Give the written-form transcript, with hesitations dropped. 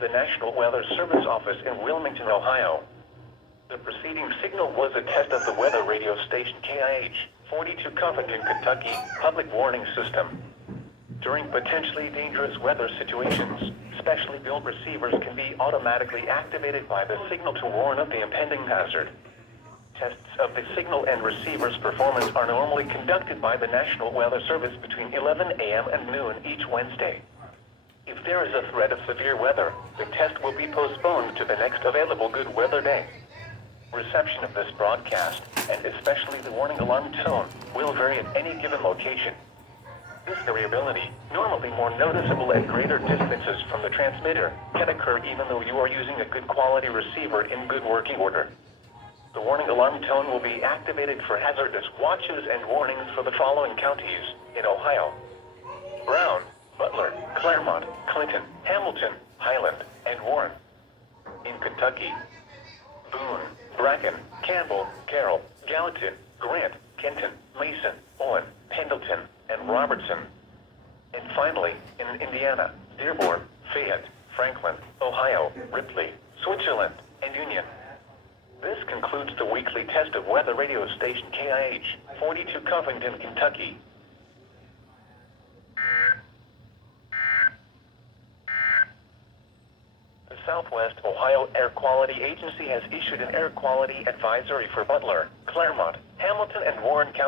the National Weather Service office in Wilmington, Ohio. The preceding signal was a test of the weather radio station KIH 42 Covington, Kentucky, public warning system. During potentially dangerous weather situations, specially built receivers can be automatically activated by the signal to warn of the impending hazard. Tests of the signal and receiver's performance are normally conducted by the National Weather Service between 11 a.m. and noon each Wednesday. If there is a threat of severe weather, the test will be postponed to the next available good weather day. Reception of this broadcast, and especially the warning alarm tone, will vary at any given location. This variability, normally more noticeable at greater distances from the transmitter, can occur even though you are using a good quality receiver in good working order. The warning alarm tone will be activated for hazardous watches and warnings for the following counties in Ohio: Brown, Butler, Claremont, Clinton, Hamilton, Highland, and Warren. In Kentucky: Boone, Bracken, Campbell, Carroll, Gallatin, Grant, Kenton, Mason, Owen, Pendleton, and Robertson. And finally, in Indiana: Dearborn, Fayette, Franklin, Ohio, Ripley, Switzerland, and Union. This concludes the weekly test of weather radio station KIH 42 Covington, Kentucky. The Southwest Ohio Air Quality Agency has issued an air quality advisory for Butler, Claremont, Hamilton, and Warren County.